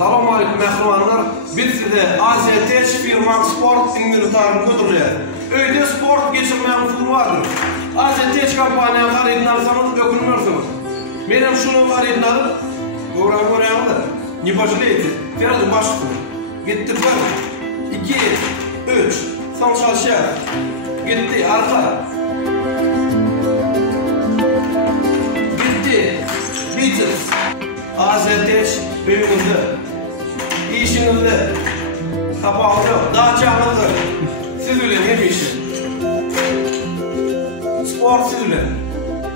Salamu alaikum mehrumanlar. Biz size AZT firma sport inventörünü götürüyor. Öyde sport geçirmeyen usul vardır. AZT kampanya kaydını alsanız dökülmüyorsunuz. Benim şunu kaydını alıp oraya alır. Ne başlaydı? Biraz başladı. Gitti bir, 2, 3, son çalışıyor. Gitti arka. Gitti. Bitiririz. AZT büyüğünüzde, işinizde, kapağınızda, dağçağınızda. Siz öyle hem işi. Spor siz öyle.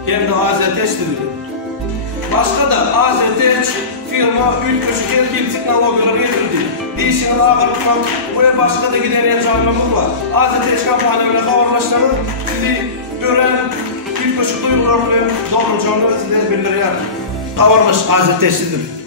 Hem de AZT siz öyle. Başka da AZT firma 3.5 yıl teknolojileri getirdi. Değişimini ağırlıkla buraya başka da giden yaşamamız var. AZT kampanyalarına haberleştirir. Sizi gören 3.5 duygularını doğrulacağını size bildiriyor. Haberleş AZT sizdir.